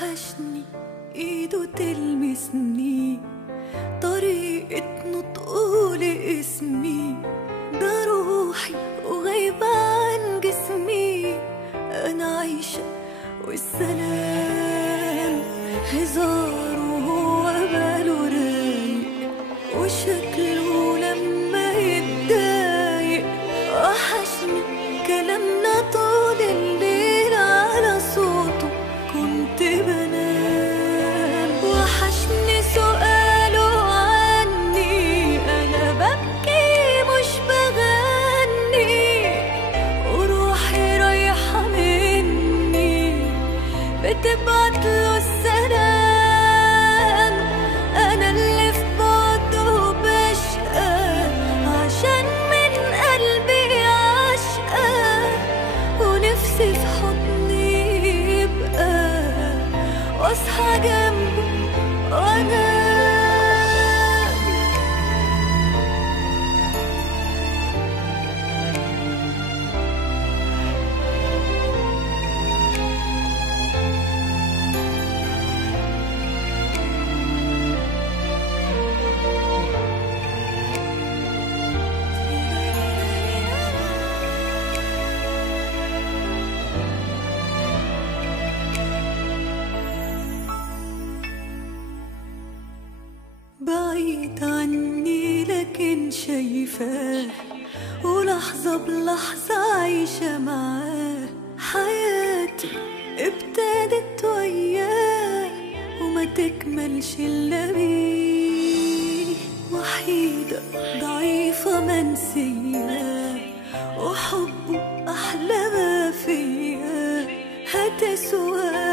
وحشني ايده تلمسني، طريقة نطقه لاسمي، ده روحي وغايبة عن جسمي. انا عايشة والسلام هزاره، هو باله رايق وشكله لما يتضايق. وحشني كلامنا طول الليل على صوته كنت بنام. وحشني سؤاله عني، انا ببكي مش بغني، وروحي رايحة مني بتبعتله السلام. انا اللي في بعده بشقى عشان من قلبي عشقى، ونفسي في حضني يبقى واصحى جنبه وانا بعيد عني لكن شايفاه، ولحظة بلحظة عايشة معاه. حياتي ابتدت وياه وما تكملش إلا بيه. وحيدة ضعيفة منسية، وحبه أحلى ما فيا. هتسوى